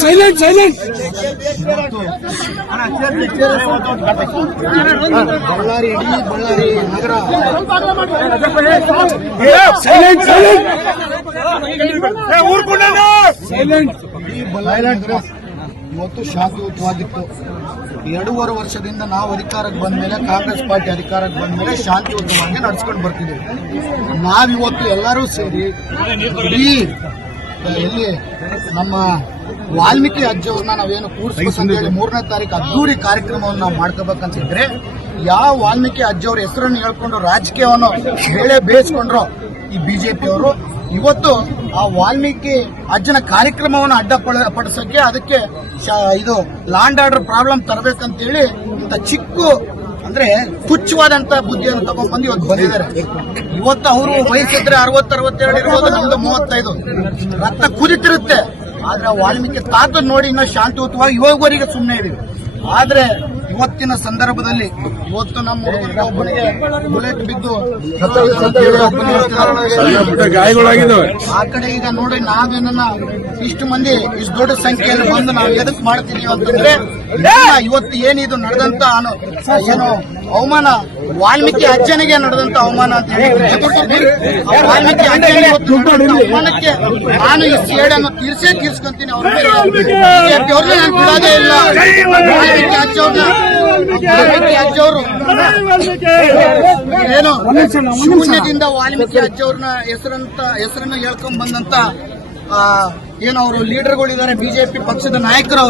Silent silent Ballari ಇಡೀ ಬಳ್ಳಾರಿ ನಗರ silent silent ಇಡೀ ಬಳ್ಳಾರಿ ನಗರ ಇವತ್ತು ಶಾಂತಿಯುತವಾಗಿತ್ತು. 2.5 ವರ್ಷದಿಂದ ನಾವು ಅಧಿಕಾರಕ್ಕೆ ಬಂದ ಮೇಲೆ, ಕಾಂಗ್ರೆಸ್ ಪಾರ್ಟಿ ಅಧಿಕಾರಕ್ಕೆ ಬಂದ ಮೇಲೆ ಶಾಂತಿಯುತವಾಗಿ ನಡೆಸ್ಕೊಂಡು ಬರ್ತಿದ್ದೇವೆ. ನಾವಿವತ್ತು ಎಲ್ಲರೂ ಸೇರಿ ಇಡೀ ಎಲ್ಲಿ ನಮ್ಮ ವಾಲ್ಮೀಕಿ ಅಜ್ಜವ್ರನ್ನ ನಾವೇನು ಕೂರಿಸ್ಬೇಕು ಅಂತ ಹೇಳಿ 3ನೇ ತಾರೀಕು ಅದ್ದೂರಿ ಕಾರ್ಯಕ್ರಮವನ್ನು ನಾವು ಮಾಡ್ಕೋಬೇಕಂತಿದ್ರೆ, ಯಾವ ವಾಲ್ಮೀಕಿ ಅಜ್ಜವ್ರ ಹೆಸರನ್ನು ಹೇಳ್ಕೊಂಡು ರಾಜಕೀಯವನ್ನು ಹೇಳೇ ಬೇಯಿಸ್ಕೊಂಡ್ರು ಈ ಬಿಜೆಪಿಯವರು ಇವತ್ತು ಆ ವಾಲ್ಮೀಕಿ ಅಜ್ಜನ ಕಾರ್ಯಕ್ರಮವನ್ನು ಅಡ್ಡಪಡಿಸೋಕೆ, ಅದಕ್ಕೆ ಇದು ಲಾಂಡ್ ಆರ್ಡರ್ ಪ್ರಾಬ್ಲಮ್ ತರಬೇಕಂತೇಳಿ ಇಂಥ ಚಿಕ್ಕ ಅಂದ್ರೆ ತುಚ್ಛವಾದಂತ ಬುದ್ಧಿಯನ್ನು ತಗೊಂಡ್ಬಂದು ಇವತ್ತು ಬಂದಿದ್ದಾರೆ. ಇವತ್ತು ಅವರು ವಯಸ್ಸಿದ್ರೆ 60-62 ಇರ್ಬೋದು, ನಮ್ದು 35. ರಕ್ತ ಕುದಿತಿರುತ್ತೆ. ಆದ್ರೆ ವಾಲ್ಮೀಕಿ ತಾತ ನೋಡಿ ಇನ್ನೂ ಶಾಂತಿಯುತವಾಗಿ ಇವಾಗವರೆಗೆ ಸುಮ್ಮನೆ ಇದೀವಿ. ಆದ್ರೆ ಇವತ್ತಿನ ಸಂದರ್ಭದಲ್ಲಿ ಇವತ್ತು ನಮ್ಮ ಒಬ್ಬನಿಗೆ ಬುಲೆಟ್ ಬಿದ್ದು ಗಾಯಗಳಾಗಿದ್ದಾವೆ. ಆ ಕಡೆ ಈಗ ನೋಡಿ ನಾವೇನ ಇಷ್ಟು ಮಂದಿ ಇಷ್ಟು ದೊಡ್ಡ ಸಂಖ್ಯೆಯಲ್ಲಿ ಬಂದು ನಾವು ಎದಕ್ ಮಾಡ್ತೀವಿ ಅಂತಂದ್ರೆ, ಇವತ್ತು ಏನಿದು ನಡೆದಂತ ಏನು ಅವಮಾನ ವಾಲ್ಮೀಕಿ ಅಜ್ಜನಿಗೆ ನಡೆದಂತ ಅವಮಾನ ಅಂತ ಹೇಳಿ ವಾಲ್ಮೀಕಿ ಅಜ್ಜನಿಗೆ ಅವಮಾನಕ್ಕೆ ನಾನು ಈ ಸೇಡನ್ನು ತೀರ್ಸ್ಕೊಂತೀನಿ. ಅವ್ರನ್ನ ನಾನು ಬಿಡೋದೇ ಇಲ್ಲ. ವಾಲ್ಮೀಕಿ ಅಜ್ಜವರು ಏನು ಶೂನ್ಯದಿಂದ ವಾಲ್ಮೀಕಿ ಅಜ್ಜವ್ರನ್ನ ಹೆಸರನ್ನು ಹೇಳ್ಕೊಂಡ್ ಬಂದಂತ ಏನವರು ಲೀಡರ್ಗಳಿದ್ದಾರೆ, ಬಿಜೆಪಿ ಪಕ್ಷದ ನಾಯಕರು.